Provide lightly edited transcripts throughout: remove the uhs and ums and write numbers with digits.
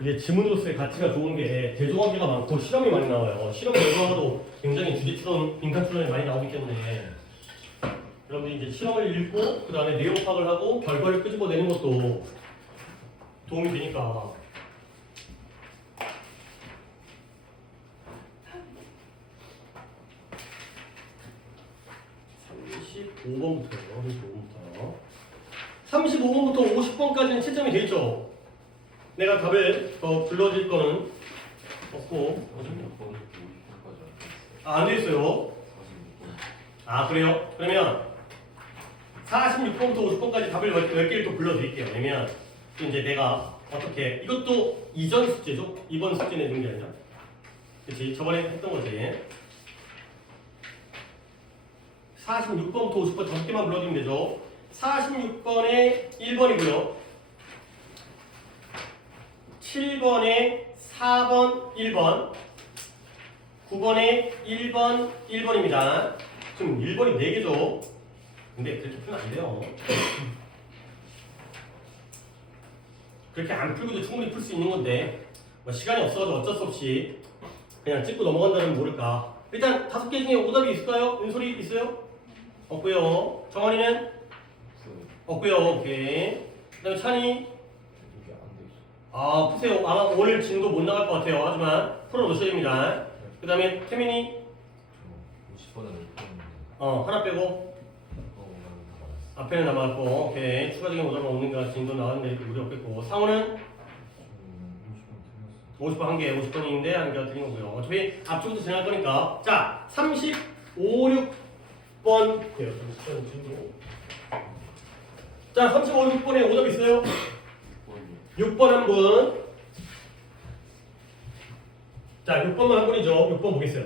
이게 지문으로서의 가치가 좋은 게 대조관계가 많고 실험이 많이 나와요. 실험 결과도 굉장히 주제 추론, 빈칸 추론이 많이 나오기 때문에 여러분들이 이제 실험을 읽고 그 다음에 내용 파악을 하고 결과를 끄집어내는 것도 도움이 되니까. (35번부터요) 35번부터 50번까지는 채점이 돼 있죠. 내가 답을 더 불러줄 거는 없고. 안 돼 있어요. 아, 그래요? 그러면 46번부터 50번까지 답을 몇 개를 또 불러드릴게요. 왜냐면 이제 내가 어떻게, 이것도 이전 숙제죠? 이번 숙제 내준 게 아니라. 그치? 저번에 했던 거지. 46번부터 50번 5개만 불러주면 되죠. 46번에 1번이고요. 7번에 4번 1번, 9번에 1번 1번입니다. 지금 1번이 4개죠. 근데 그렇게 풀면 안 돼요. 그렇게 안 풀고도 충분히 풀 수 있는 건데 뭐 시간이 없어서 어쩔 수 없이 그냥 찍고 넘어간다면 모를까. 일단 5개 중에 오답이 있을까요? 은솔이 있어요? 없고요. 정원이는? 없고요. 오케이. 그 다음에 찬이? 아, 푸세요. 아마 오늘 진도 못 나갈 것 같아요. 하지만 풀어놓으셔야 됩니다. 그 다음에 태민이? 50번은 하나 빼고 앞에는 남았고, 오케이. 추가적인 오답은 없는가 진도 나왔는데 무리 없겠고. 상호는? 50번 한 개, 50번인데 한 개가 틀린 거고요. 어차피 앞쪽부터 지나갈 거니까. 자, 35, 6번 돼요. 자, 35, 6번에 오답 있어요? 6번 한 분. 자, 6번만 한 분이죠. 6번 보겠어요.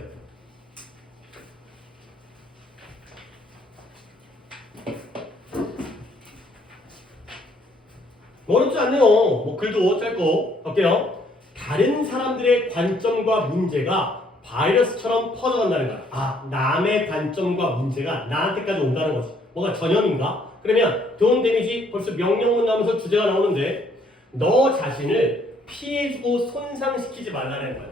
어렵지 않네요. 뭐 글도 짧고. 볼게요. 다른 사람들의 관점과 문제가 바이러스처럼 퍼져간다는 거야. 아, 남의 관점과 문제가 나한테까지 온다는 거지. 뭐가 전염인가? 그러면 don't damage, 벌써 명령문 나오면서 주제가 나오는데 너 자신을 피해주고 손상시키지 말라는 거야.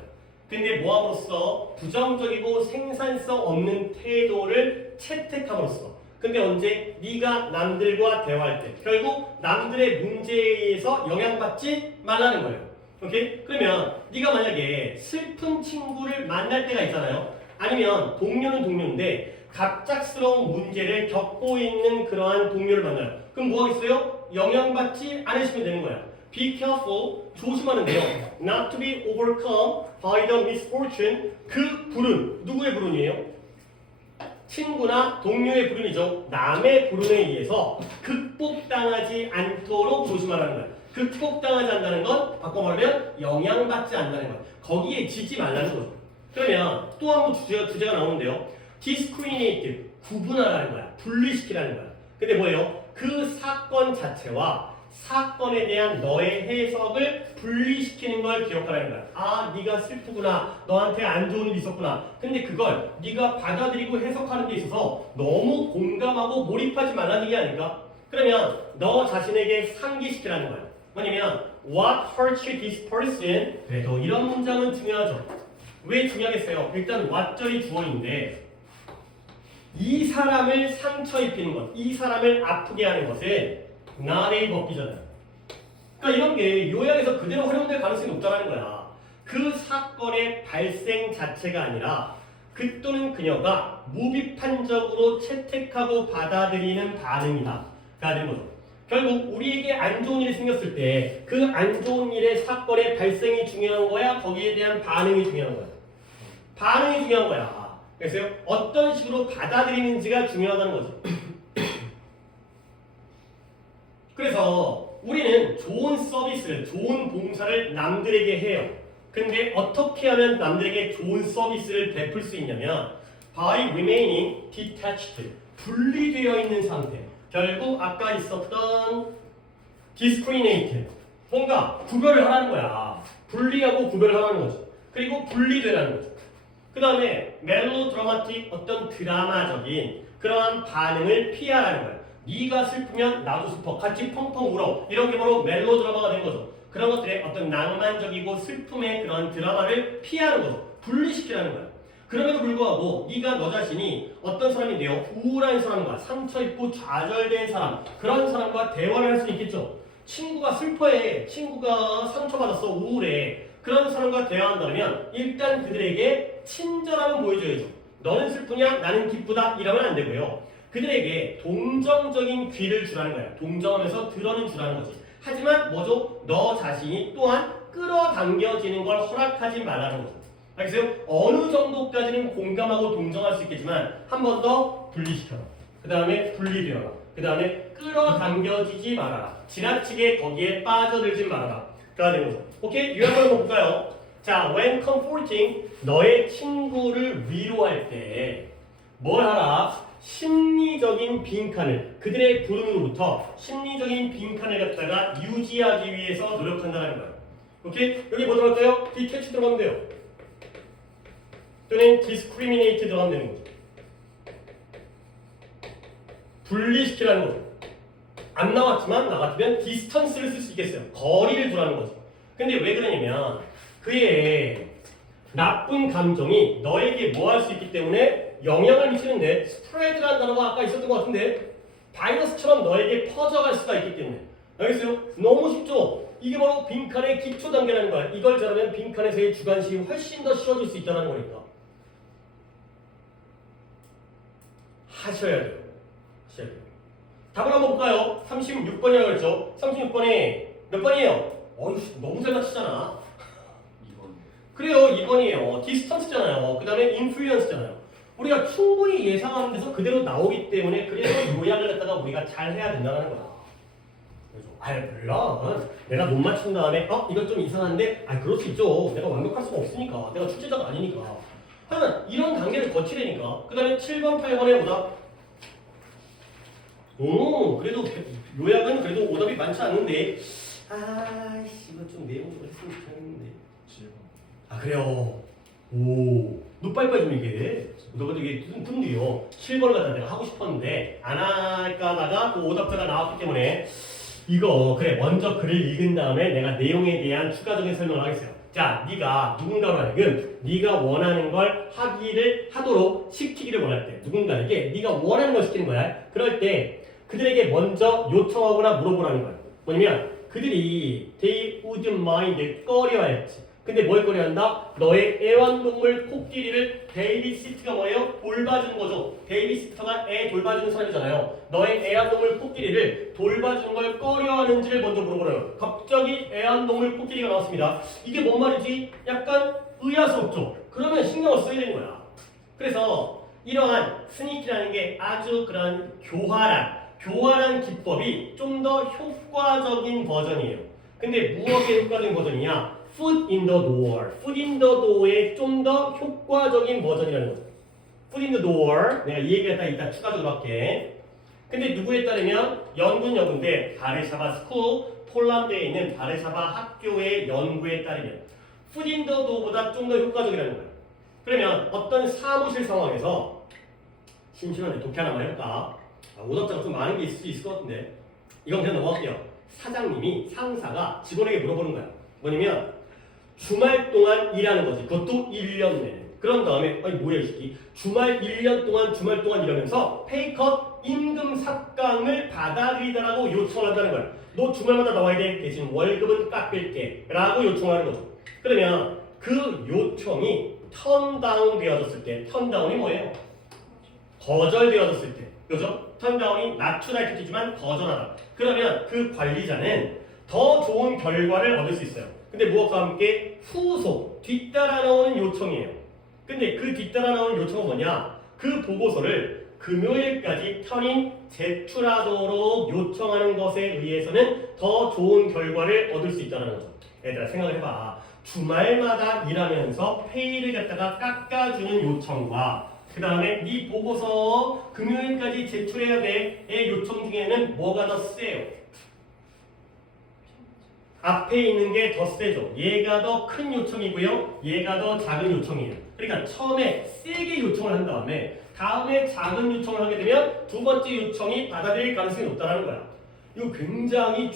근데 뭐함으로써 부정적이고 생산성 없는 태도를 채택함으로써. 근데 언제? 네가 남들과 대화할 때 결국 남들의 문제에 의해서 영향받지 말라는 거예요. 오케이? 그러면 네가 만약에 슬픈 친구를 만날 때가 있잖아요. 아니면 동료는 동료인데 갑작스러운 문제를 겪고 있는 그러한 동료를 만나요. 그럼 뭐 하겠어요? 영향받지 않으시면 되는 거야. Be careful, 조심하는데요. Not to be overcome by the misfortune. 그 불운, 누구의 불운이에요? 친구나 동료의 불운이죠. 남의 불운에 의해서 극복당하지 않도록 조심하라는 거야. 극복당하지 않는다는 건 바꿔 말하면 영향받지 않는다는 거야. 거기에 지지 말라는 거죠. 그러면 또 한 번 주제가 나오는데요. discriminate, 구분하라는 거야. 분리시키라는 거야. 근데 뭐예요? 그 사건 자체와 사건에 대한 너의 해석을 분리시키는 걸 기억하라는 거야. 아, 네가 슬프구나. 너한테 안 좋은 일이 있었구나. 근데 그걸 네가 받아들이고 해석하는 데 있어서 너무 공감하고 몰입하지 말라는 게 아닐까? 그러면 너 자신에게 상기시키라는 거야. 뭐냐면 What hurts this person? 그래도 이런 문장은 중요하죠. 왜 중요하겠어요? 일단 what절이 주어인데 이 사람을 상처 입히는 것, 이 사람을 아프게 하는 것은 not a 법기잖아요. 그러니까 이런 게 요약에서 그대로 활용될 가능성이 높다는 거야. 그 사건의 발생 자체가 아니라 그 또는 그녀가 무비판적으로 채택하고 받아들이는 반응이다. 가 되는 거죠. 결국 우리에게 안 좋은 일이 생겼을 때 그 안 좋은 일의 사건의 발생이 중요한 거야? 거기에 대한 반응이 중요한 거야? 반응이 중요한 거야. 그래서 어떤 식으로 받아들이는지가 중요하다는 거지. 그래서 우리는 좋은 서비스를, 좋은 봉사를 남들에게 해요. 근데 어떻게 하면 남들에게 좋은 서비스를 베풀 수 있냐면 by remaining detached, 분리되어 있는 상태. 결국 아까 있었던 discriminate, 뭔가 구별을 하라는 거야. 분리하고 구별하라는 거죠. 그리고 분리되라는 거죠. 그 다음에 멜로드라마틱, 어떤 드라마적인 그러한 반응을 피하라는 거야. 네가 슬프면 나도 슬퍼. 같이 펑펑 울어. 이런 게 바로 멜로드라마가 된 거죠. 그런 것들의 어떤 낭만적이고 슬픔의 그런 드라마를 피하는 거죠. 분리시키라는 거야. 그럼에도 불구하고 네가 너 자신이 어떤 사람인데요. 우울한 사람과 상처 입고 좌절된 사람, 그런 사람과 대화를 할 수 있겠죠. 친구가 슬퍼해, 친구가 상처받았어, 우울해. 그런 사람과 대화한다면 일단 그들에게 친절함을 보여줘야죠. 너는 슬프냐? 나는 기쁘다. 이러면 안 되고요. 그들에게 동정적인 귀를 주라는 거야. 동정하면서 들어는 주라는 거지. 하지만 뭐죠? 너 자신이 또한 끌어당겨지는 걸 허락하지 말라는 거죠. 알겠어요? 어느 정도까지는 공감하고 동정할 수 있겠지만 한 번 더 분리시켜라. 그 다음에 분리되어라. 그 다음에 끌어당겨지지 말아라. 지나치게 거기에 빠져들지 말아라. 가 되는 거죠. 오케이? 유형 한번 볼까요? 자, when comforting, 너의 친구를 위로할 때 뭘 하라? 심리적인 빈칸을, 그들의 부름으로부터 심리적인 빈칸을 갖다가 유지하기 위해서 노력한다는 거예요. 오케이? 여기 뭐 들어갈까요? detach 들어가면 돼요. 또는 discriminate 들어가면 되는 거죠. 분리시키라는 거죠. 안 나왔지만 나 같으면 distance를 쓸 수 있겠어요. 거리를 두라는 거죠. 근데 왜 그러냐면 그의 나쁜 감정이 너에게 뭐 할 수 있기 때문에 영향을 미치는데 spread라는 단어가 아까 있었던 것 같은데 바이러스처럼 너에게 퍼져갈 수가 있기 때문에 알겠어요? 너무 쉽죠? 이게 바로 빈칸의 기초 단계라는 거야. 이걸 잘하면 빈칸에서의 주관식이 훨씬 더 쉬워질 수 있다는 거니까 하셔야 돼요. 하셔야 돼요. 답을 한번 볼까요? 36번이라고 그랬죠? 36번에 몇 번이에요? 너무 잘 맞추잖아. 2번. 그래요, 2번이에요. 디스턴스잖아요. 그 다음에 인플루언스잖아요. 우리가 충분히 예상하는 데서 그대로 나오기 때문에 그래서 요약을 갖다가 우리가 잘 해야 된다는 거야. 몰라. 내가 못 맞춘 다음에 이거 좀 이상한데? 그럴 수 있죠. 내가 완벽할 수가 없으니까. 내가 출제자가 아니니까. 하지만 이런 단계를 거치려니까. 그 다음에 7번, 8번에 오답. 그래도 요약은 그래도 오답이 많지 않는데 이거 좀 내용 좀 했으면 좋겠는데. 7번. 그래요. 너 빨리빨리 좀 얘기해. 너가 되게 뜬디요. 7번을 갖다 내가 하고 싶었는데 안 할까 하다가 또 오답자가 나왔기 때문에 이거 그래 먼저 글을 읽은 다음에 내가 내용에 대한 추가적인 설명을 하겠어요. 자, 네가 누군가로 하여금 네가 원하는 걸 하도록 시키기를 원할 때 누군가에게 네가 원하는 걸 시키는 거야. 그럴 때 그들에게 먼저 요청하거나 물어보라는 거야. 뭐냐면 그들이 they would mind 꺼려할지. 근데 뭘 꺼려한다? 너의 애완동물 코끼리를 베이비시트가 뭐예요? 돌봐주는 거죠. 베이비시터가 애 돌봐주는 사람이잖아요. 너의 애완동물 코끼리를 돌봐주는 걸 꺼려하는지를 먼저 물어보래요. 갑자기 애완동물 코끼리가 나왔습니다. 이게 뭔 말이지? 약간 의아스럽죠? 그러면 신경을 써야 되는 거야. 그래서 이러한 스니키라는 게 아주 그런 교활한 기법이 좀 더 효과적인 버전이에요. 근데 무엇의 효과적인 버전이냐? Foot in the door. Foot in the door의 좀 더 효과적인 버전이라는 거죠. Foot in the door. 내가 이 얘기를 이따 추가적으로 할게. 근데 누구에 따르면 연구는 연구인데 바르샤바 스쿨, 폴란드에 있는 바르샤바 학교의 연구에 따르면 Foot in the door보다 좀 더 효과적이라는 거예요. 그러면 어떤 사무실 상황에서 심심한데 독해 하나만 해볼까? 오답자가 좀 많은 게 있을 수 있을 것 같은데 이건 그냥 넘어갈게요. 사장님이 상사가 직원에게 물어보는 거야. 뭐냐면 주말 동안 일하는 거지. 그것도 1년 내내. 그런 다음에 뭐야 이 새끼. 주말 1년 동안 주말 동안 일하면서 페이컷 임금 삭감을 받아들이다라고 요청을 한다는 거야. 너 주말마다 나와야 돼. 대신 월급은 깎을게 라고 요청하는 거죠. 그러면 그 요청이 턴다운 되어졌을 때 턴다운이 뭐예요? 거절되어졌을 때. 그죠? 턴다운이 낮추다 뜻이지만 거절하다. 그러면 그 관리자는 더 좋은 결과를 얻을 수 있어요. 근데 무엇과 함께 후속, 뒤따라 나오는 요청이에요. 근데 그 뒤따라 나오는 요청은 뭐냐? 그 보고서를 금요일까지 턴인 제출하도록 요청하는 것에 의해서는 더 좋은 결과를 얻을 수 있다는 거죠. 얘들아 생각을 해봐. 주말마다 일하면서 페이를 갖다가 깎아주는 요청과 그 다음에 네 보고서 금요일까지 제출해야 돼의 요청 중에는 뭐가 더 세요? 앞에 있는 게 더 세죠. 얘가 더 큰 요청이고요. 얘가 더 작은 요청이에요. 그러니까 처음에 세게 요청을 한 다음에 작은 요청을 하게 되면 두 번째 요청이 받아들일 가능성이 높다는 거야. 이거 굉장히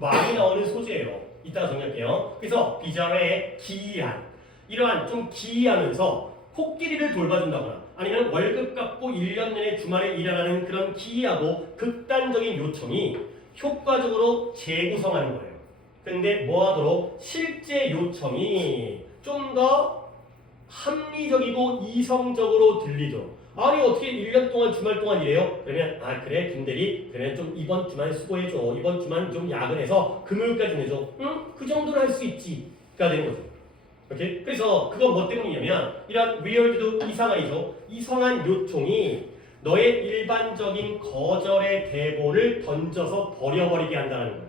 많이 나오는 소재예요. 이따가 정리할게요. 그래서 비자회의 기이한 이러한 좀 기이하면서 코끼리를 돌봐준다거나 아니면 월급 갖고 1년 내내 주말에 일하라는 그런 기이하고 극단적인 요청이 효과적으로 재구성하는 거예요. 근데 뭐하도록 실제 요청이 좀 더 합리적이고 이성적으로 들리죠. 아니 어떻게 1년 동안 주말 동안 일해요? 그러면 아 그래 김대리 그러면 좀 이번 주말 수고해줘. 이번 주만 좀 야근해서 금요일까지 내줘. 응? 그 정도는 할 수 있지. 가 되는 거죠. 오케이? 그래서 그건 뭐 때문이냐면 이런 weird도 이상한이죠. 이상한 요청이 너의 일반적인 거절의 대보를 던져서 버려버리게 한다는 거예요.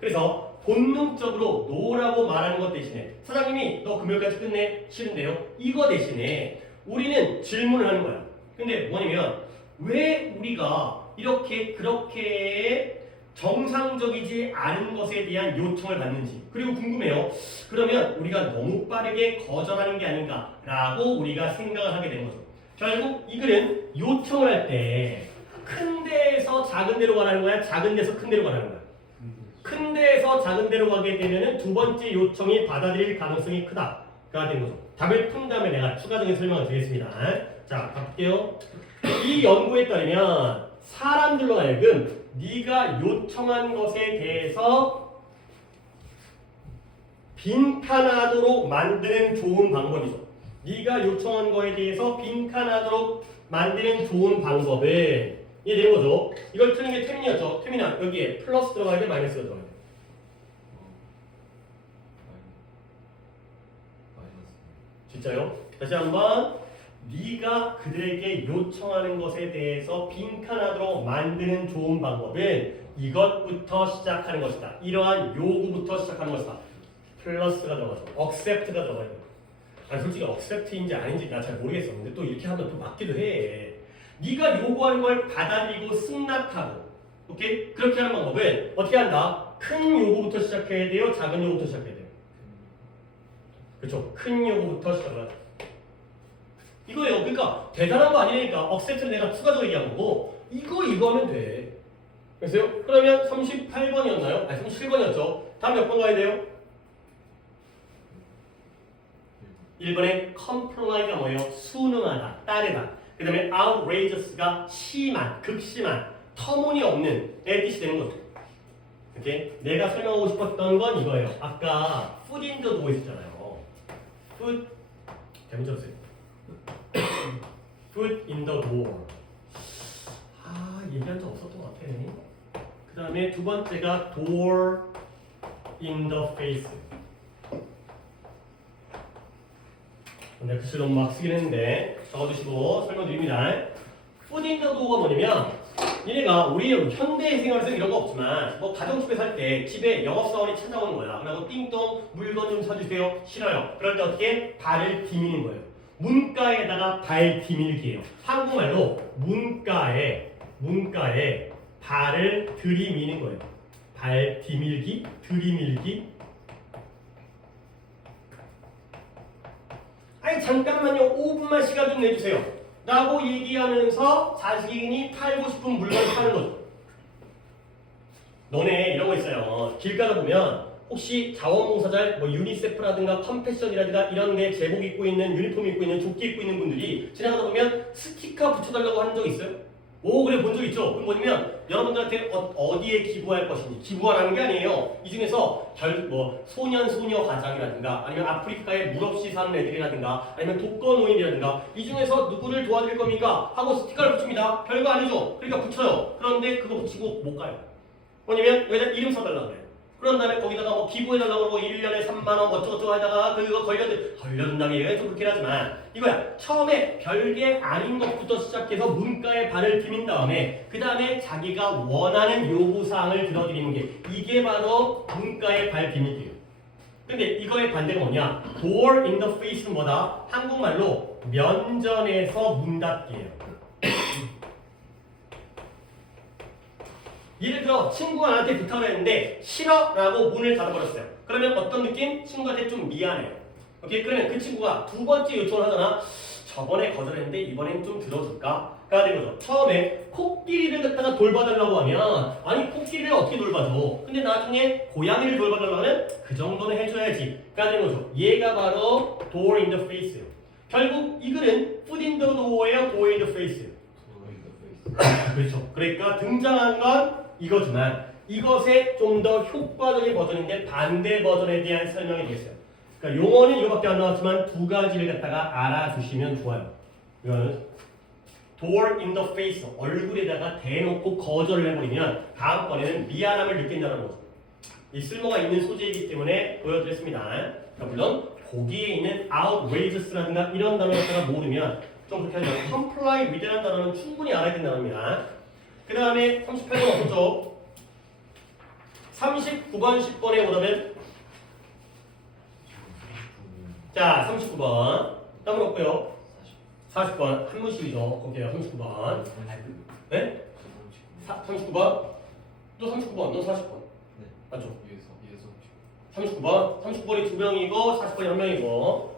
그래서 본능적으로 노라고 말하는 것 대신에 사장님이 너 금요일까지 끝내? 싫은데요? 이거 대신에 우리는 질문을 하는 거야. 근데 뭐냐면 왜 우리가 이렇게 그렇게 정상적이지 않은 것에 대한 요청을 받는지 그리고 궁금해요. 그러면 우리가 너무 빠르게 거절하는 게 아닌가라고 우리가 생각을 하게 되는 거죠. 결국 이 글은 요청을 할 때 큰 데에서 작은 데로 가라는 거야? 작은 데서 큰 데로 가라는 거야? 큰 데에서 작은 데로 가게 되면 두 번째 요청이 받아들일 가능성이 크다가 되는 거죠. 답을 푼 다음에 내가 추가적인 설명을 드리겠습니다. 자, 갈게요. 이 연구에 따르면 사람들로 하여금 네가 요청한 것에 대해서 빈칸하도록 만드는 좋은 방법이죠. 네가 요청한 거에 대해서 빈칸하도록 만드는 좋은 방법은 이해되는 거죠? 이걸 틀린 게 태민이었죠. 태민아 여기에 플러스 들어가야 돼? 마이너스가 들어가야 돼? 진짜요? 다시 한번 네가 그들에게 요청하는 것에 대해서 빈칸하도록 만드는 좋은 방법은 이것부터 시작하는 것이다. 이러한 요구부터 시작하는 것이다. 플러스가 들어가죠. accept가 들어가요. 아니 솔직히 accept인지 아닌지 나 잘 모르겠어. 근데 또 이렇게 하면 또 맞기도 해. 네가 요구하는 걸 받아들이고 승낙하고 오케이? 그렇게 하는 방법은 어떻게 한다? 큰 요구부터 시작해야 돼요? 작은 요구부터 시작해야 돼요? 그렇죠. 큰 요구부터 시작을 하죠. 이거예요. 그러니까 대단한 거 아니니까 accept를 내가 추가적으로 얘기한 거고 이거 하면 돼. 그래서요? 그러면 38번이었나요? 아니 37번이었죠. 다음 몇 번 가야 돼요? 1번에 compli가 뭐예요? 순응하다, 따르다. 그 다음에 outrageous가 심한, 극심한, 터무니없는 의 뜻이 되는 거죠. 오케이? 내가 설명하고 싶었던 건 이거예요. 아까 foot in the door 있었잖아요. foot 잘못 들었어요. foot in the door. 아 얘기한 적 없었던 것 같아. 그 다음에 두 번째가 door in the face. 근데 글씨 너무 막 쓰긴 했는데 적어주시고 설명드립니다. foot in the door가 뭐냐면 얘네가 우리 현대 생활에서 이런 거 없지만 뭐 가정집에 살 때 집에 영업사원이 찾아오는 거야. 그리고 띵동 물건 좀 사주세요. 싫어요. 그럴 때 어떻게? 발을 디미는 거예요. 문가에다가 발 디밀기예요. 한국말로 문가에 발을 들이미는 거예요. 발 디밀기, 들이밀기. 아니 잠깐만요. 5분만 시간 좀 내주세요. 라고 얘기하면서 자신이 팔고 싶은 물건을 파는 거죠. 너네 이런 거 있어요. 길 가다 보면 혹시 자원봉사자, 뭐 유니세프라든가 컴패션이라든가 이런 데 제복 입고 있는 유니폼 입고 있는 조끼 입고 있는 분들이 지나가다 보면 스티커 붙여달라고 하는 적 있어요? 오 그래 본 적 있죠. 그럼 뭐냐면 여러분들한테 어디에 기부할 것인지 기부하라는 게 아니에요. 이 중에서 소년 소녀 가장이라든가 아니면 아프리카에 물 없이 사는 애들이라든가 아니면 독거노인이라든가 이 중에서 누구를 도와드릴 겁니까? 하고 스티커를 붙입니다. 별거 아니죠. 그러니까 붙여요. 그런데 그거 붙이고 못 가요. 뭐냐면 여기다 이름 써달라고 그래요. 그런 다음에 거기다가 뭐 기부해달라고 그러고 1년에 3만원 어쩌고저쩌고 하다가 그거 걸려든다는 얘기가 좀 그렇긴 하지만 이거야. 처음에 별게 아닌 것부터 시작해서 문가에 발을 디민 다음에 그 다음에 자기가 원하는 요구사항을 들어드리는 게 이게 바로 문가에 발 디미기예요. 근데 이거의 반대가 뭐냐? door in the face는 뭐다? 한국말로 면전에서 문 닫기예요. 예를 들어 친구가 나한테 부탁을 했는데 싫어라고 문을 닫아버렸어요. 그러면 어떤 느낌? 친구한테 좀 미안해요. 오케이? 그러면 그 친구가 두 번째 요청을 하잖아. 저번에 거절했는데 이번엔 좀 들어줄까? 된 거죠. 처음에 코끼리를 갖다가 돌봐달라고 하면 아니 코끼리를 어떻게 돌봐줘? 근데 나중에 고양이를 돌봐달라고 하면 그 정도는 해줘야지가 된 거죠. 얘가 바로 door in the face예요. 결국 이 글은 foot in the door예요, door in the face예요. 그렇죠. 그러니까 등장한 건 이거지만 이것의 좀 더 효과적인 버전인데 반대 버전에 대한 설명이 되겠어요. 그러니까 용어는 이거밖에 안 나왔지만 두 가지를 갖다가 알아두시면 좋아요. 이거는 door in the face, 얼굴에다가 대놓고 거절을 해버리면 다음번에는 미안함을 느낀다는 거죠. 이 쓸모가 있는 소재이기 때문에 보여드렸습니다. 그러니까 물론 거기에 있는 outrageous라든가 이런 단어를 갖다가 모르면 좀 그렇게 하죠. comply with라는 단어는 충분히 알아야 된다는 겁니다. 그 다음에 38번 어떻죠? 39번, 10번의 오답은 자, 39번 땀을 없고요. 40번 한 문씩이죠. 볼게요. 39번. 네? 39번. 또 39번. 너 40번. 네. 맞죠? 예서 39번. 39번이 두 명이고 40번이 한 명이고.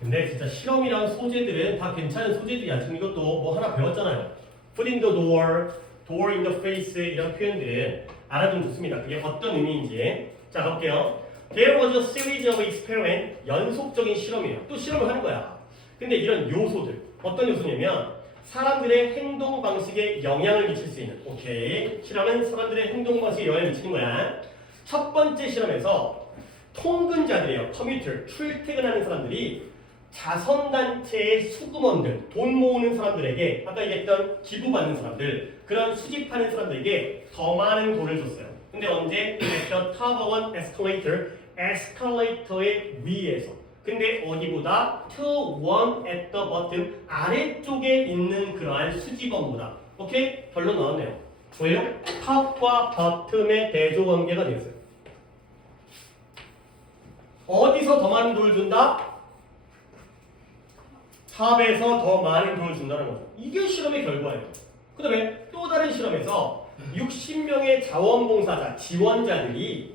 근데 진짜 실험이랑 소재들은 다 괜찮은 소재들이야. 지금 이것도 뭐 하나 배웠잖아요. foot in the door, door in the face 이런 표현들은 알아두면 좋습니다. 그게 어떤 의미인지. 자, 가볼게요. There was a series of experiment. 연속적인 실험이에요. 또 실험을 하는 거야. 근데 이런 요소들 어떤 요소냐면 사람들의 행동 방식에 영향을 미칠 수 있는 오케이 실험은 사람들의 행동 방식에 영향을 미치는 거야. 첫 번째 실험에서 통근자들이에요. 커뮤터 출퇴근하는 사람들이 자선단체의 수금원들 돈 모으는 사람들에게 아까 얘기했던 기부받는 사람들 그런 수집하는 사람들에게 더 많은 돈을 줬어요. 근데 언제? At the top of an escalator 에스컬레이터의 위에서 근데 어디보다 to one at the bottom 아래쪽에 있는 그러한 수직원보다 오케이? 결론 나왔네요. 뭐예요? 탑과 버텀의 대조관계가 되었어요. 어디서 더 많은 돈을 준다? 탑에서 더 많은 돈을 준다는 거죠. 이게 실험의 결과예요. 그 다음에 또 다른 실험에서 60명의 자원봉사자, 지원자들이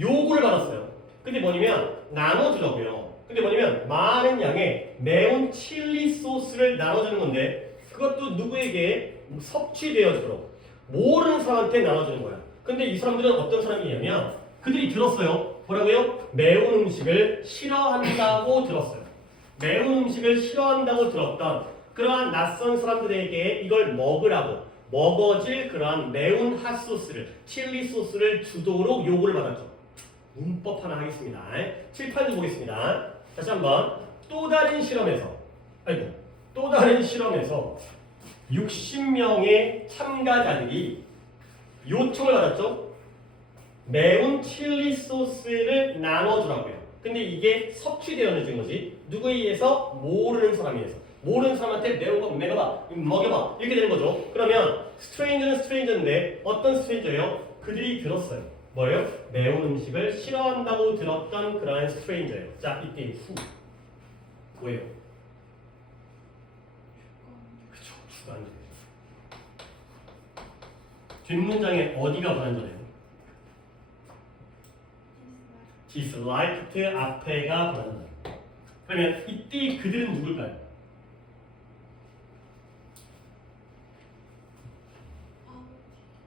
요구를 받았어요. 근데 뭐냐면 나눠주라고요. 근데 뭐냐면 많은 양의 매운 칠리 소스를 나눠주는 건데 그것도 누구에게 섭취되어주도록 모르는 사람한테 나눠주는 거야. 근데 이 사람들은 어떤 사람이냐면 그들이 들었어요. 뭐라고요? 매운 음식을 싫어한다고 들었어요. 매운 음식을 싫어한다고 들었던 그러한 낯선 사람들에게 이걸 먹으라고 먹어질 그러한 매운 핫소스를 칠리 소스를 주도록 요구를 받았죠. 문법 하나 하겠습니다. 칠판도 보겠습니다. 다시 한번 또 다른 실험에서 60명의 참가자들이 요청을 받았죠. 매운 칠리 소스를 나눠주라고요. 근데 이게 섭취되어진 거지. 누구에 의해서? 모르는 사람에 의해서. 모르는 사람한테 매운 거 먹여봐 이렇게 되는 거죠. 그러면 스트레인저는 스트레인저인데 어떤 스트레인저예요? 그들이 들었어요. 뭐예요? 매운 음식을 싫어한다고 들었던 그러한 스트레인저예요. 자, 이때 후 뭐예요? 그쵸, 주관절. 뒷문장에 어디가 불안전해요? disliked 앞에가 불안전해요. 그러면 이때 그들은 누굴까요?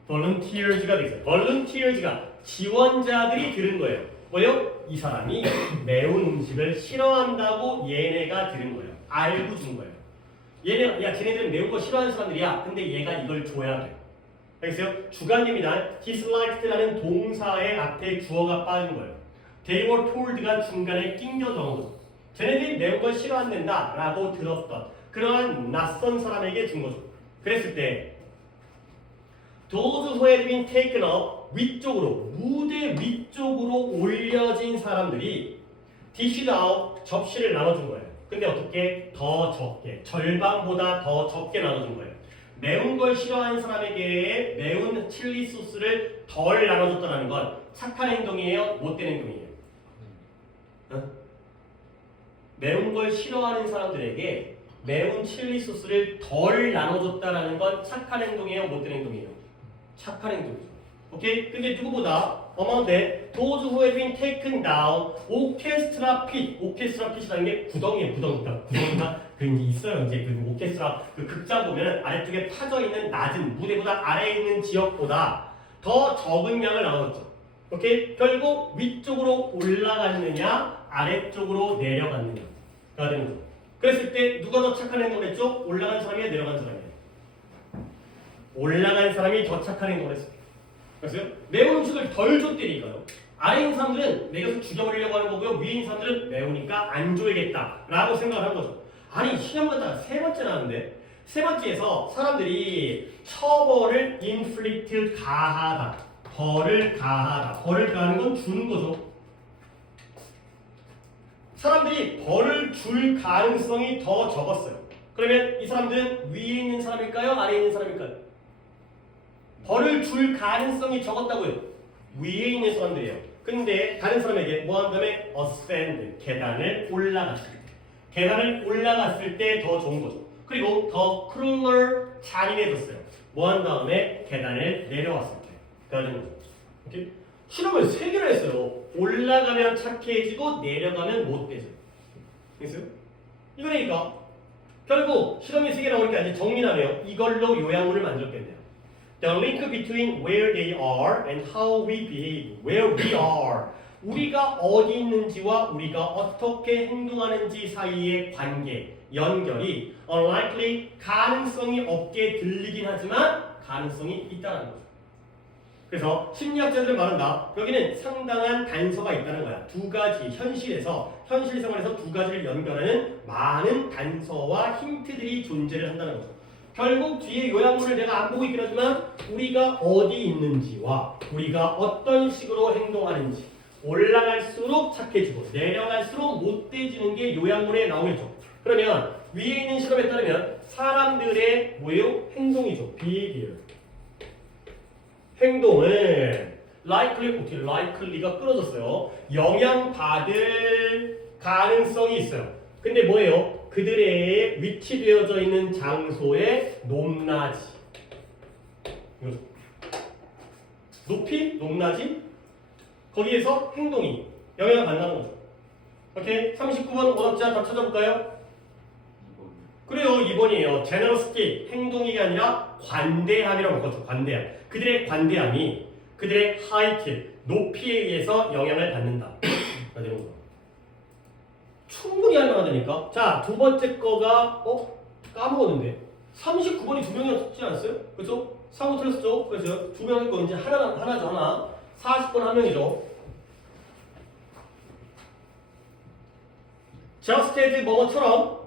volunteers가 되겠어요. volunteers가 지원자들이 들은 거예요. 뭐요? 이 사람이 매운 음식을 싫어한다고 얘네가 들은 거예요. 알고 준 거예요. 얘네, 야, 쟤네들은 매운 거 싫어하는 사람들이야. 근데 얘가 이걸 줘야 돼. 알겠어요? 주관입니다. disliked라는 동사의 앞에 주어가 빠진 거예요. They were told가 중간에 낑겨 들어온 거죠. 쟤네들이 매운 걸 싫어한다 라고 들었던 그러한 낯선 사람에게 준 거죠. 그랬을 때 Those who had been taken up 위쪽으로 무대 위쪽으로 올려진 사람들이 dished out 접시를 나눠준 거예요. 근데 어떻게? 더 적게 절반보다 더 적게 나눠준 거예요. 매운 걸 싫어하는 사람에게 매운 칠리 소스를 덜 나눠줬다는 건 착한 행동이에요? 못된 행동이에요? 매운 걸 싫어하는 사람들에게 매운 칠리 소스를 덜 나눠줬다는 건 착한 행동이에요? 못된 행동이에요? 착한 행동이죠. 오케이? 근데 누구보다 어마운데 those who have been taken down 오케스트라 핏이라는 게 구덩이에요. 구덩이가 그 이제 있어요. 이제 그 오케스트라 그 극장 보면 아래쪽에 파져 있는 낮은 무대보다 아래에 있는 지역보다 더 적은 양을 나눴죠. 오케이? 결국 위쪽으로 올라갔느냐 아래쪽으로 내려갔느냐가 되는 거죠. 그랬을 때 누가 더 착한 행동을 했죠? 올라간 사람이야 내려간 사람이야? 올라간 사람이 더 착한 행동을 했어요. 그래서 매운 음식을 덜 줬다니까요. 아래 있는 사람들은 내가 죽여버리려고 하는 거고요. 위에 있는 사람들은 매우니까 안 줘야겠다라고 생각을 한 거죠. 아니 시험 갖다가 세 번째 나왔는데 세 번째에서 사람들이 처벌을 inflict 가하다, 벌을 가하다, 벌을 가하는 건 주는 거죠. 사람들이 벌을 줄 가능성이 더 적었어요. 그러면 이 사람들은 위에 있는 사람일까요? 아래에 있는 사람일까요? 벌을 줄 가능성이 적었다고요. 위에 있는 사람들이에요. 근데 다른 사람에게 뭐 한 다음에 ascend, 계단을 올라갔을 때, 계단을 올라갔을 때 더 좋은 거죠. 그리고 더 crueler, 잔인해졌어요. 뭐 한 다음에 계단을 내려왔을 때 그러는 거죠. 오케이? 실험을 3개를 했어요. 올라가면 착해지고 내려가면 못되죠. 됐어요? 이거니까 결국 실험이 3개 나오니까 이제 정리하네요. 이걸로 요약문을 만들었겠네요. The link between where they are and how we behave, where we are. 우리가 어디 있는지와 우리가 어떻게 행동하는지 사이의 관계, 연결이 unlikely, 가능성이 없게 들리긴 하지만 가능성이 있다는 거죠. 그래서 심리학자들은 말한다. 여기는 상당한 단서가 있다는 거야. 두 가지 현실 생활에서 두 가지를 연결하는 많은 단서와 힌트들이 존재를 한다는 거죠. 결국 뒤에 요약문을 내가 안 보고 있긴 하지만 우리가 어디 있는지와 우리가 어떤 식으로 행동하는지 올라갈수록 착해지고 내려갈수록 못돼지는 게 요약문에 나오겠죠. 그러면 위에 있는 실험에 따르면 사람들의 뭐예요? 행동이죠. behavior. 행동을 likely가 끊어졌어요. 영향받을 가능성이 있어요. 근데 뭐예요? 그들의 위치되어져 있는 장소의 높낮이. 높이? 높낮이? 거기에서 행동이 영향을 받는 거죠. 오케이? 39번 오답자 다 찾아볼까요? 그래요. 2번이에요. generosity, 행동이 아니라 관대함이라고 바꿨죠. 관대함. 그들의 관대함이 그들의 height, 높이에 의해서 영향을 받는다. 충분히 할 만하다니까. 자, 두 번째 거가 까먹었는데 39번이 두 명이었지 않았어요? 그렇죠? 상호 틀렸었죠? 그래서 두 명일 거 이제 하나죠 하나. 40번 한 명이죠. just as 뭐뭐처럼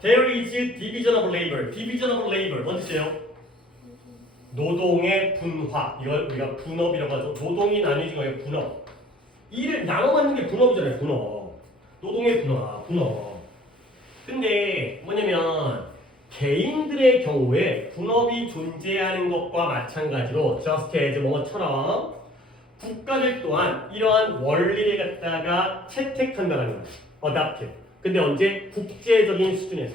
there is division of labor. division of labor 뭔 뜻이에요? 노동의 분화. 이걸 우리가 분업이라고 하죠. 노동이 나뉘어진 거예요. 분업. 일을 나눠 갖는 게 분업이잖아요. 분업. 노동의 분업. 근데 뭐냐면 개인들의 경우에 분업이 존재하는 것과 마찬가지로 just as 뭐처럼 국가들 또한 이러한 원리를 갖다가 채택한다는 거예요. adopt. 근데 언제? 국제적인 수준에서.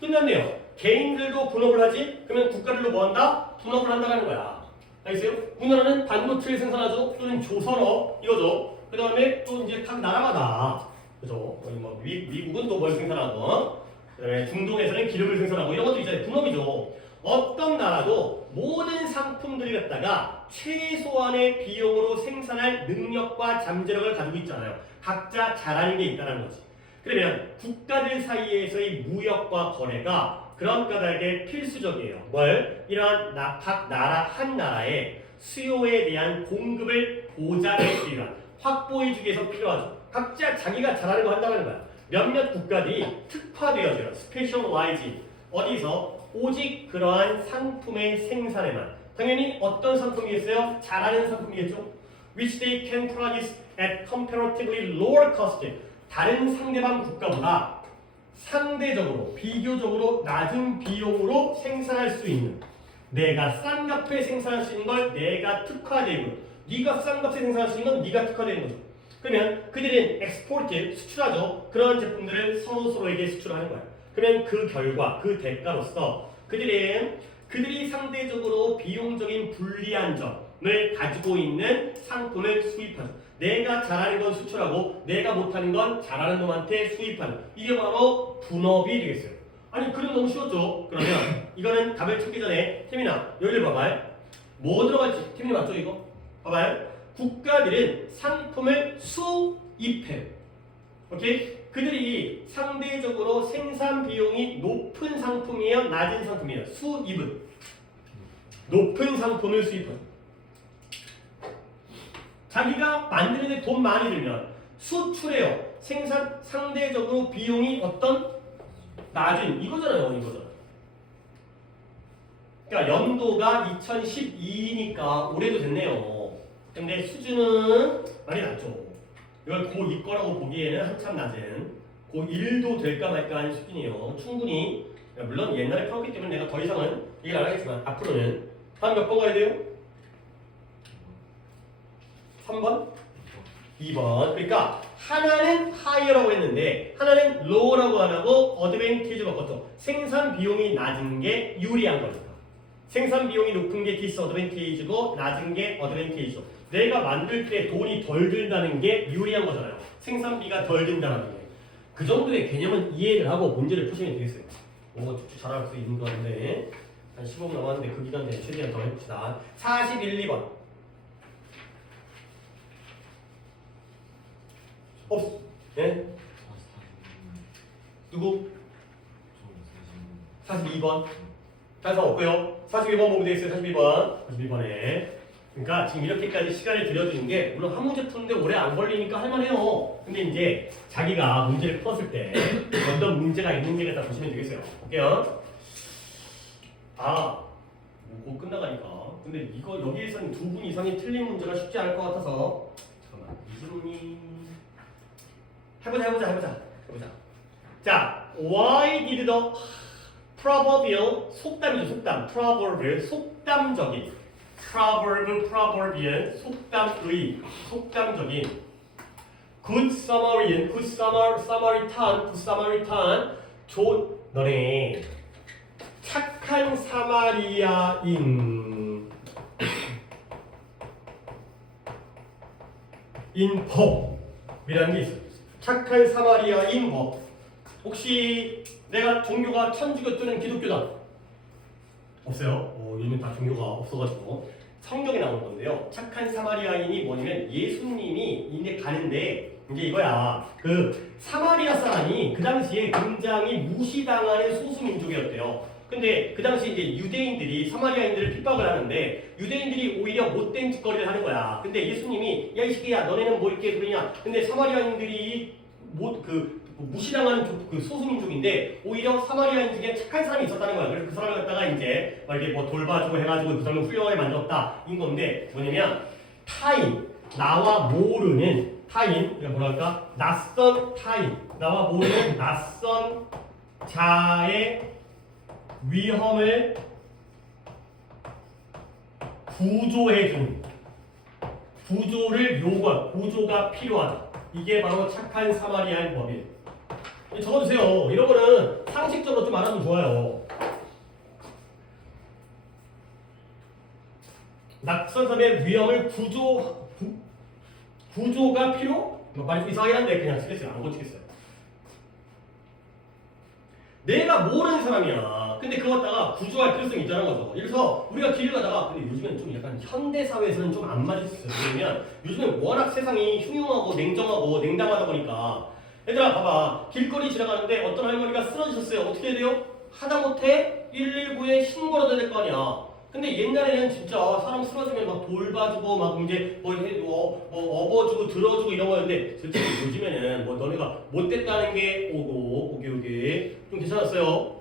끝났네요. 개인들도 분업을 하지? 그러면 국가들도 뭐 한다? 분업을 한다는 거야. 알겠어요? 우리나라는 반도체를 생산하죠. 또는 조선업 이거죠. 그 다음에 또 이제 각 나라마다 그죠? 뭐 미국은 또 뭘 생산하고, 그다음에 중동에서는 기름을 생산하고 이런 것도 있잖아요. 분업이죠. 어떤 나라도 모든 상품들이 갖다가 최소한의 비용으로 생산할 능력과 잠재력을 가지고 있잖아요. 각자 잘하는 게 있다는 거지. 그러면 국가들 사이에서의 무역과 거래가 그런 까닭에 필수적이에요. 뭘? 이러한 각 나라 한 나라의 수요에 대한 공급을 보장해주기 위한 확보해주기 위해서 필요하죠. 각자 자기가 잘하는 거 한다는 거야. 몇몇 국가들이 특화되어져요. specialize. 어디서? 오직 그러한 상품의 생산에만. 당연히 어떤 상품이겠어요? 잘하는 상품이겠죠. which they can produce at comparatively lower cost. 다른 상대방 국가보다 상대적으로, 비교적으로 낮은 비용으로 생산할 수 있는, 내가 싼 값에 생산할 수 있는 걸 내가 특화되고, 네가 싼 값에 생산할 수 있는 건 네가 특화되는 거죠. 그러면 그들은 엑스포트, 수출하죠. 그런 제품들을 서로에게 수출하는 거야. 그러면 그 결과, 그 대가로서 그들이 상대적으로 비용적인 불리한 점을 가지고 있는 상품을 수입하죠. 내가 잘하는 건 수출하고 내가 못하는 건 잘하는 놈한테 수입하는 이게 바로 분업이 되겠어요. 아니 그럼 너무 쉬웠죠? 그러면 이거는 답을 찾기 전에 태민아 여기를 봐봐요. 뭐 들어갈지 태민이 맞죠 이거? 봐봐요. 국가들은 상품을 수입해요. 오케이? 그들이 상대적으로 생산 비용이 높은 상품이에요? 낮은 상품이에요? 수입은 높은 상품을 수입해요. 자기가 만드는데 돈 많이 들면 수출해요. 생산 상대적으로 비용이 어떤 낮은 이거잖아요. 이거잖아. 그러니까 연도가 2012니까 올해도 됐네요. 근데 수준은 많이 낮죠. 이걸 고2 거라고 보기에는 한참 낮은 고1도 될까 말까 하는 수준이에요. 충분히 물론 옛날에 풀었기 때문에 내가 더 이상은 얘기를 안 하겠지만 앞으로는 다음 몇 번 가야 돼요? 3번? 2번. 그러니까 하나는 하이어라고 했는데 하나는 로우라고 안 하고 어드밴티지 바꿨죠. 생산 비용이 낮은 게 유리한 거니까. 생산 비용이 높은 게 디스어드밴티지고 낮은 게 어드밴티지죠. 내가 만들 때 돈이 덜 든다는 게 유리한 거잖아요. 생산비가 덜 든다는 게. 그 정도의 개념은 이해를 하고 문제를 푸시면 되겠어요. 오, 잘할 수 있는 건데 한 15분 남았는데 그 기간 내에 최대한 더 해봅시다. 41, 2번. 없. 네? 누구? 42번. 단서 없고요. 42번 보면 되겠어요. 42번. 42번에. 그러니까 지금 이렇게까지 시간을 들여주는 게 물론 한 문제 푸는데 오래 안 걸리니까 할만해요. 근데 이제 자기가 문제를 풀었을 때 어떤 문제가 있는지 갖다 보시면 되겠어요. 볼게요. 곧 끝나가니까. 근데 이거 여기에서는 2분 이상이 틀린 문제가 쉽지 않을 것 같아서 잠깐만 이준님 해보자. 자, why did the proverbial 속담이죠. 속담. proverbial 속담적인 proverbial 속담적인 good Samaritan 너네 착한 사마리아인 법이라는 게 있어요. 착한 사마리아인 법. 혹시 내가 종교가 천주교 또는 기독교다? 없어요. 요즘 다 종교가 없어가지고 성경에 나오는 건데요. 착한 사마리아인이 뭐냐면 예수님이 이제 가는데 이제 이거야. 그 사마리아 사람이 그 당시에 굉장히 무시당하는 소수민족이었대요. 근데 그 당시 이제 유대인들이 사마리아인들을 핍박을 하는데 유대인들이 오히려 못된 짓거리를 하는 거야. 근데 예수님이 야 이 새끼야 너네는 뭐 이렇게 그러냐. 근데 사마리아인들이 무시당하는 그 소수민족인데 오히려 사마리아인 중에 착한 사람이 있었다는 거야. 그래서 그 사람을 갖다가 이제 막 이렇게 뭐 돌봐주고 해가지고 그 사람을 훌륭하게 만들었다 인 건데 뭐냐면 타인 나와 모르는 타인 그러니까 뭐랄까 낯선 타인 나와 모르는 낯선 자의 위험을 구조해주는 구조를 요구한 구조가 필요하다. 이게 바로 착한 사마리아인 법이에요. 적어주세요. 이런 거는 상식적으로 좀 알아두면 좋아요. 낯선 사람의 위험을 구조가 필요? 말이 이상하긴 한데 그냥 쓰겠어요. 안 고치겠어요. 내가 모르는 사람이야. 근데 그거 갖다가 구조할 필요성이 있다는 거죠. 그래서 우리가 길을 가다가 근데 요즘엔 좀 약간 현대 사회에서는 좀 안 맞을 수 있어요. 왜냐면 요즘엔 워낙 세상이 흉흉하고 냉정하고 냉담하다 보니까 얘들아 봐봐. 길거리 지나가는데 어떤 할머니가 쓰러지셨어요. 어떻게 해야 돼요? 하다못해 119에 신고를 해야 될 거 아니야. 근데 옛날에는 진짜 사람 쓰러지면 막 돌봐주고 막 이제 뭐 업어주고 들어주고 이런 거였는데 솔직히 요즘에는 뭐 너네가 못됐다는 게 오기 좀 괜찮았어요.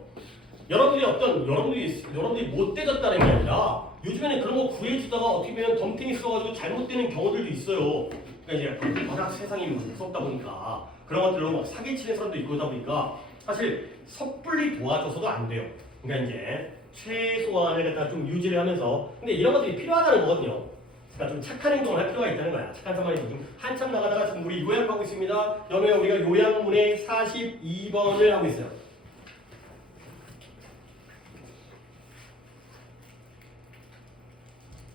여러분들이 못되졌다는 게 아니라 요즘에는 그런 거 구해주다가 어떻게 보면 덤탱이 써가지고 잘못되는 경우들도 있어요. 그러니까 이제 워낙 세상이 무섭다 보니까 그런 것들로 막 사기치는 사람도 있고 하다 보니까 사실 섣불리 도와줘서도 안 돼요. 그러니까 이제 최소한을 갖다 좀 유지를 하면서 근데 이런 것들이 필요하다는 거거든요. 그러니까 좀 착한 행동을 할 필요가 있다는 거야. 착한 사람이 좀 한참 나가다가 지금 우리 요약하고 있습니다. 여러분 우리가 요약문의 42번을 하고 있어요.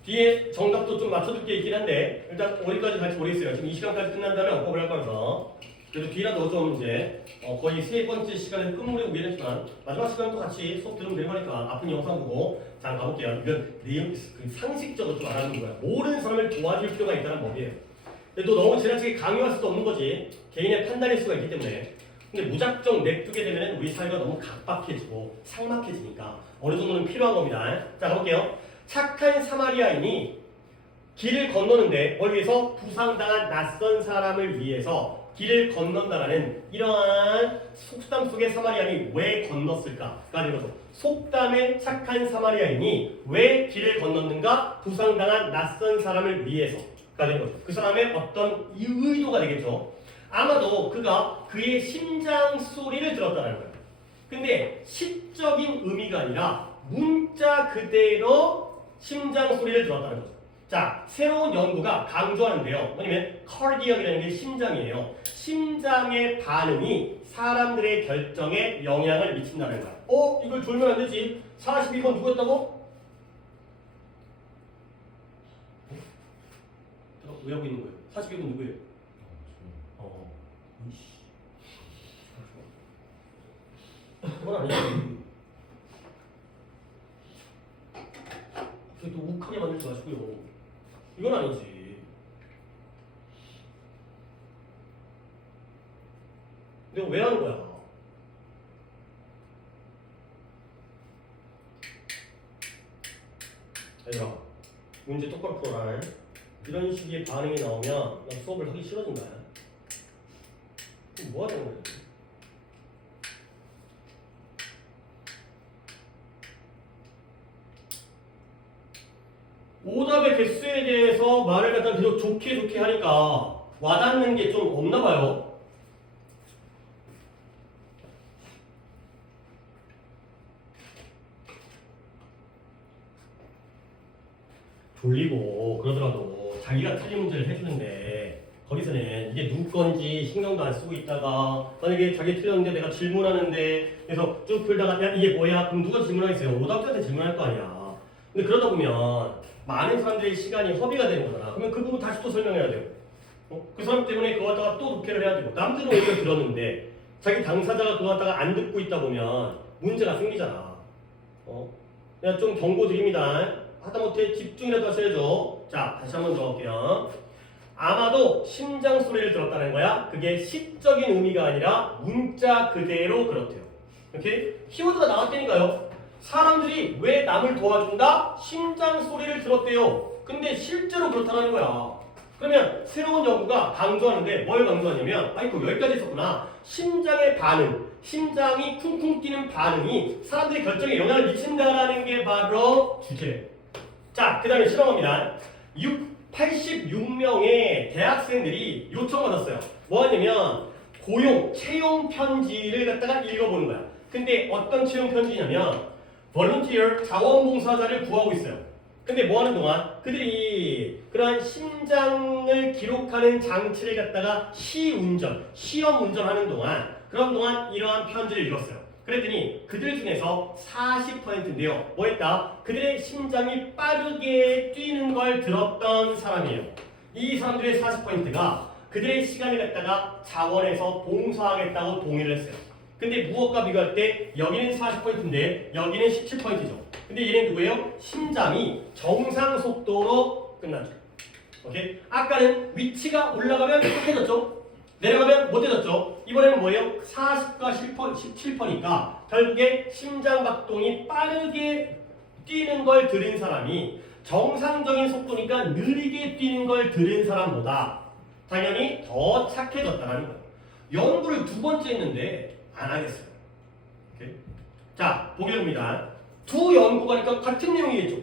뒤에 정답도 좀 맞춰둘 게 있긴 한데 일단 어디까지 갈지 모르겠어요. 지금 이 시간까지 끝난다면 업을 할 거라서 그래도 뒤라도 좀 이제 거의 세 번째 시간에 끝물이 오긴 했지만 마지막 시간도 같이 수업 들으면 되는 거니까 아픈 영상 보고 자 가볼게요. 이건 내용 그 상식적으로 좀 알아두는 거야. 모르는 사람을 도와줄 필요가 있다는 법이에요. 근데 또 너무 지나치게 강요할 수도 없는 거지. 개인의 판단일 수가 있기 때문에. 근데 무작정 냅두게 되면 우리 사회가 너무 각박해지고 삭막해지니까 어느 정도는 필요한 겁니다. 자 가볼게요. 착한 사마리아인이 길을 건너는데 거기에서 부상당한 낯선 사람을 위해서 길을 건넌다라는 이러한 속담 속의 사마리아인이 왜 건넜을까가 되는 거죠. 속담의 착한 사마리아인이 왜 길을 건넜는가? 부상당한 낯선 사람을 위해서가 되는 거죠. 그 사람의 어떤 의도가 되겠죠. 아마도 그가 그의 심장 소리를 들었다는 거예요. 근데 시적인 의미가 아니라 문자 그대로 심장 소리를 들었다는 거죠. 자, 새로운 연구가 강조하는데요. 뭐냐면 카디악이라는 게 심장이에요. 심장의 반응이 사람들의 결정에 영향을 미친다는 거야. 이걸 졸면 안 되지. 42번 누구였다고? 왜 하고 있는 거예요? 42번 누구예요? 그건 아니지. 또 욱하게 만들지 마시고요. 이건 아니지. 내가 왜 하는 거야? 얘들아, 문제 똑바로 풀어라. 이런 식의 반응이 나오면 나 수업을 하기 싫어진다. 그럼 뭐 하자는 거야? 오답의 개수에 대해서 말을 갖다 계속 좋게 하니까 와닿는 게 좀 없나 봐요. 졸리고 그러더라도 자기가 틀린 문제를 해주는데 거기서는 이게 누구 건지 신경도 안 쓰고 있다가 만약에 자기 틀렸는데 내가 질문하는데 그래서 쭉 풀다가 야 이게 뭐야? 그럼 누가 질문하겠어요? 오답자한테 질문할 거 아니야. 근데 그러다 보면 많은 사람들의 시간이 허비가 되는 거잖아. 그러면 그 부분 다시 또 설명해야 돼요. 그 사람 때문에 그거 갖다가 또 독해를 해야 되고 남들은 오히려 들었는데 자기 당사자가 그거 갖다가 안 듣고 있다 보면 문제가 생기잖아. 그냥 좀 경고 드립니다. 하다못해 집중이라도 하셔야죠. 자, 다시 한번 더 할게요. 아마도 심장 소리를 들었다는 거야. 그게 시적인 의미가 아니라 문자 그대로 그렇대요. 이렇게 키워드가 나왔다니까요. 사람들이 왜 남을 도와준다? 심장 소리를 들었대요. 근데 실제로 그렇다는 거야. 그러면 새로운 연구가 강조하는데 뭘 강조하냐면 아이고 여기까지 있었구나. 심장의 반응, 심장이 쿵쿵 뛰는 반응이 사람들의 결정에 영향을 미친다라는 게 바로 주제. 자, 그 다음에 실험합니다. 86명의 대학생들이 요청받았어요. 뭐 하냐면 고용, 채용 편지를 갖다가 읽어보는 거야. 근데 어떤 채용 편지냐면 volunteer, 자원봉사자를 구하고 있어요. 근데 뭐 하는 동안 그들이 그러한 심장을 기록하는 장치를 갖다가 시험 운전하는 동안 그런 동안 이러한 편지를 읽었어요. 그랬더니 그들 중에서 40%인데요. 뭐 했다? 그들의 심장이 빠르게 뛰는 걸 들었던 사람이에요. 이 사람들의 40%가 그들의 시간을 갖다가 자원에서 봉사하겠다고 동의를 했어요. 근데 무엇과 비교할 때 여기는 40%인데 여기는 17%죠. 근데 얘는 누구예요? 심장이 정상 속도로 끝나죠. 오케이? 아까는 위치가 올라가면 착해졌죠? 내려가면 못해졌죠? 이번에는 뭐예요? 40과 17%니까 결국에 심장박동이 빠르게 뛰는 걸 들은 사람이 정상적인 속도니까 느리게 뛰는 걸 들은 사람보다 당연히 더 착해졌다는 거예요. 연구를 두 번째 했는데 안 하겠어요. 오케이? 자, 보겠습니다. 두 연구가니까 같은 내용이겠죠.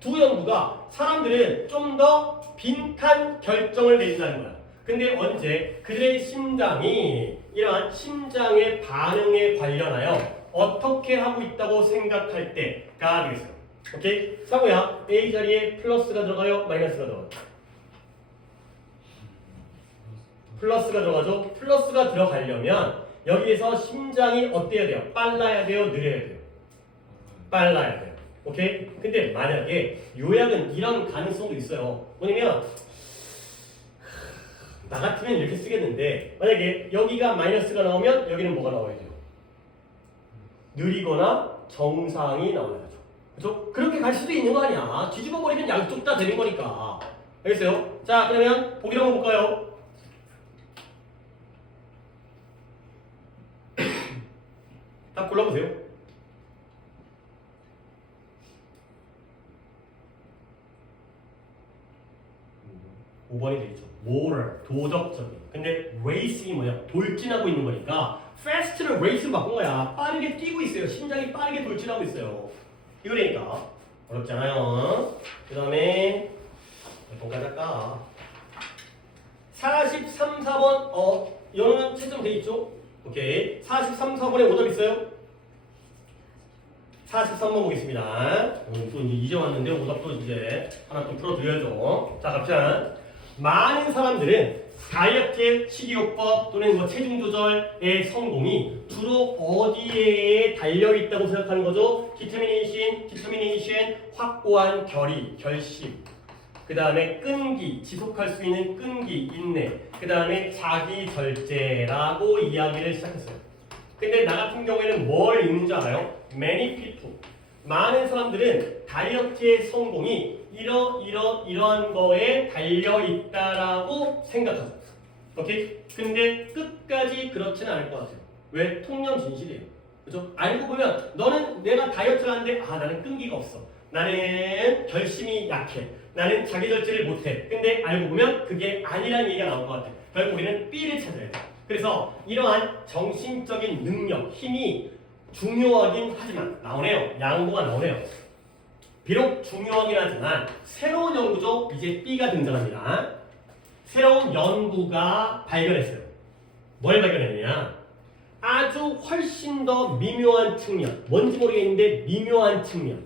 두 연구가 사람들은 좀 더 빈칸 결정을 내린다는 거야. 근데 언제 그들의 심장이 이러한 심장의 반응에 관련하여 어떻게 하고 있다고 생각할 때가 되겠어요. 오케이? 사고야 A 자리에 플러스가 들어가요? 마이너스가 들어가요? 플러스가 들어가죠? 플러스가 들어가려면 여기에서 심장이 어때야 돼요? 빨라야 돼요? 느려야 돼요? 빨라야 돼요. 오케이? 근데 만약에 요약은 이런 가능성도 있어요. 뭐냐면 나 같으면 이렇게 쓰겠는데 만약에 여기가 마이너스가 나오면 여기는 뭐가 나와야 돼요? 느리거나 정상이 나와야 죠 그죠? 그렇게 갈 수도 있는 거 아니야. 뒤집어 버리면 양쪽 다 되는 거니까. 알겠어요? 자, 그러면 보기를 한번 볼까요? 딱 골라보세요. 5번이 되겠죠. moral, 도덕적인. 근데 race이 뭐냐? 돌진하고 있는 거니까 fast를 race로 바꾼 거야. 빠르게 뛰고 있어요. 심장이 빠르게 돌진하고 있어요. 이거니까 어렵잖아요. 그 다음에 몇 번 가질까? 43, 4번 이거는 채점 돼 있죠? 오케이. 43, 4번에 오답 있어요? 43번 보겠습니다. 또 이제 왔는데 오답도 이제 하나 좀 풀어드려야죠. 자, 갑시다. 많은 사람들은 다이어트의 식이요법 또는 뭐 체중 조절의 성공이 주로 어디에 달려 있다고 생각하는 거죠? 디터미네이션, 확고한 결심. 그 다음에 끈기, 지속할 수 있는 끈기, 인내. 그 다음에 자기 절제라고 이야기를 시작했어요. 근데 나 같은 경우에는 뭘 읽는지 알아요? Many people. 많은 사람들은 다이어트의 성공이 이러한 거에 달려있다라고 생각하죠. 오케이? 근데 끝까지 그렇지는 않을 것 같아요. 왜? 통념 진실이에요. 그죠? 알고 보면 너는 내가 다이어트를 하는데 나는 끈기가 없어. 나는 결심이 약해. 나는 자기 절제를 못해. 근데 알고 보면 그게 아니라는 얘기가 나올 것 같아요. 결국 우리는 B를 찾아야 돼요. 그래서 이러한 정신적인 능력, 힘이 중요하긴 하지만 나오네요. 양보가 나오네요. 비록 중요하긴 하지만 새로운 연구죠. 이제 B가 등장합니다. 새로운 연구가 발견했어요. 뭘 발견했느냐? 아주 훨씬 더 미묘한 측면, 뭔지 모르겠는데 미묘한 측면.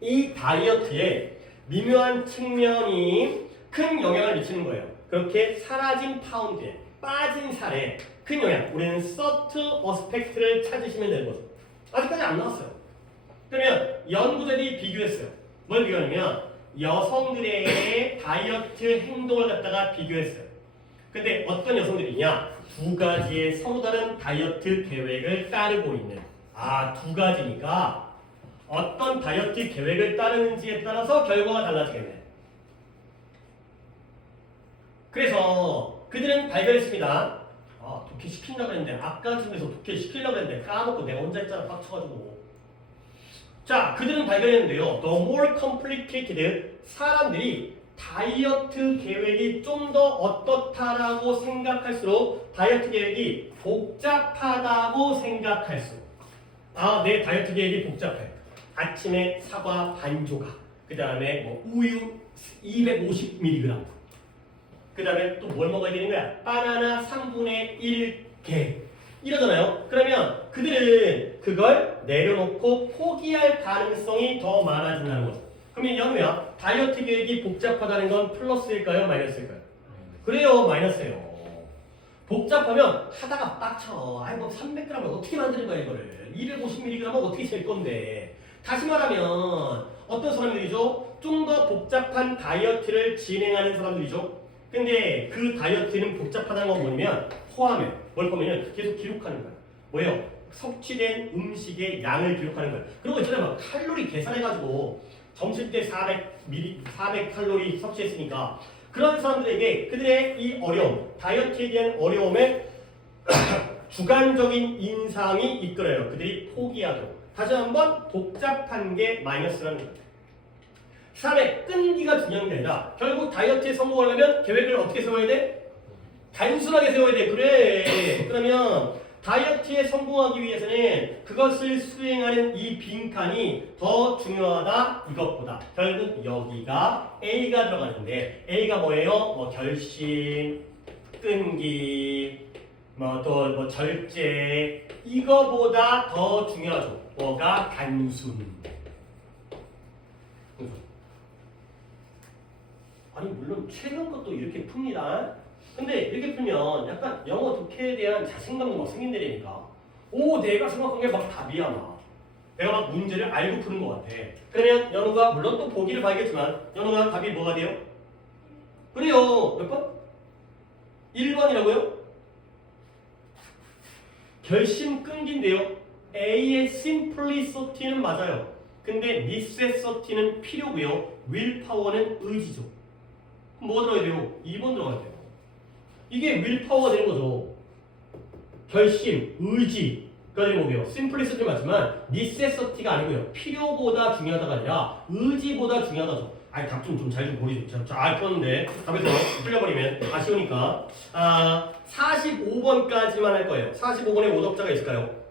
이 다이어트에 미묘한 측면이 큰 영향을 미치는 거예요. 그렇게 사라진 파운드에 빠진 살에 큰 영향. 우리는 서트 어스펙트를 찾으시면 되는 거죠. 아직까지 안 나왔어요. 그러면 연구자들이 비교했어요. 뭘 비교하냐면 여성들의 다이어트 행동을 갖다가 비교했어요. 근데 어떤 여성들이냐? 두 가지의 서로 다른 다이어트 계획을 따르고 있는. 두 가지니까 어떤 다이어트 계획을 따르는지에 따라서 결과가 달라지겠네. 그래서 그들은 발견했습니다. 독해 시킨다고 했는데 아까쯤에서 독해 시키려고 했는데 까먹고 내가 혼자 했잖아. 빡쳐가지고. 자, 그들은 발견했는데요. The more complicated, 사람들이 다이어트 계획이 좀 더 어떻다라고 생각할수록 다이어트 계획이 복잡하다고 생각할수록 내 다이어트 계획이 복잡해. 아침에 사과 반 조각, 그 다음에 뭐 우유 250mg, 그 다음에 또 뭘 먹어야 되는 거야? 바나나 3분의 1개 이러잖아요. 그러면 그들은 그걸 내려놓고 포기할 가능성이 더 많아진다는 거죠. 그러면 연우야, 다이어트 계획이 복잡하다는 건 플러스일까요? 마이너스일까요? 그래요, 마이너스예요. 복잡하면 하다가 빡쳐. 뭐 300g을 어떻게 만드는 거야 이거를. 250mg은 어떻게 잴 건데. 다시 말하면 어떤 사람들이죠? 좀 더 복잡한 다이어트를 진행하는 사람들이죠. 근데 그 다이어트는 복잡하다는 건 뭐냐면 뭘 포함하면 계속 기록하는 거야. 뭐예요? 섭취된 음식의 양을 기록하는 거야. 그런 거 있잖아요. 막 칼로리 계산해가지고 점심 때 400칼로리 섭취했으니까 그런 사람들에게 그들의 이 어려움, 다이어트에 대한 어려움에 주관적인 인상이 이끌어요. 그들이 포기하죠. 다시 한번 복잡한 게 마이너스라는 거예요. 사람의 끈기가 중요한 게 아니라 결국 다이어트에 성공하려면 계획을 어떻게 세워야 돼? 단순하게 세워야 돼. 그래. 그러면 다이어트에 성공하기 위해서는 그것을 수행하는 이 빈칸이 더 중요하다 이것보다. 결국 여기가 A가 들어가는데 A가 뭐예요? 뭐 결심, 끈기, 또 절제 이거보다 더 중요하죠. 뭐가 단순. 아니 물론 최근 것도 이렇게 풉니다. 근데 이렇게 풀면 약간 영어 독해에 대한 자신감도 막 생긴다니까. 내가 생각한 게 막 답이야 막. 내가 막 문제를 알고 푸는 것 같아. 그러면 연우가 물론 또 보기를 봐야겠지만 연우가 답이 뭐가 돼요? 그래요. 몇 번? 1번이라고요? 결심 끈기인데요. A의 simplicity는 맞아요. 근데 necessity는 필요고요. willpower는 의지죠. 그럼 뭐가 들어가야 돼요? 2번 들어가야 돼요. 이게 willpower가 되는 거죠. 결심, 의지가 되는 거고요. simplicity 맞지만 necessity가 아니고요. 필요보다 중요하다가 아니라 의지보다 중요하다죠. 아니 답 좀 잘 좀 보리죠. 잘 폈는데 답에서 틀려버리면 아쉬우니까 45번까지만 할 거예요. 45번에 오답자가 있을까요?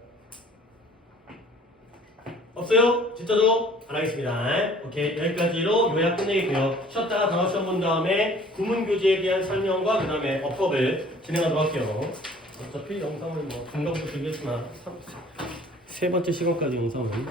없어요? 진짜죠? 안 하겠습니다. 오케이, 여기까지로 요약 끝내겠고요. 쉬었다가 단어 시험 본 다음에 구문교재에 대한 설명과 그 다음에 어법을 진행하도록 할게요. 어차피 영상은 뭐 중간부터 들겠지만 세 번째 시간까지 영상은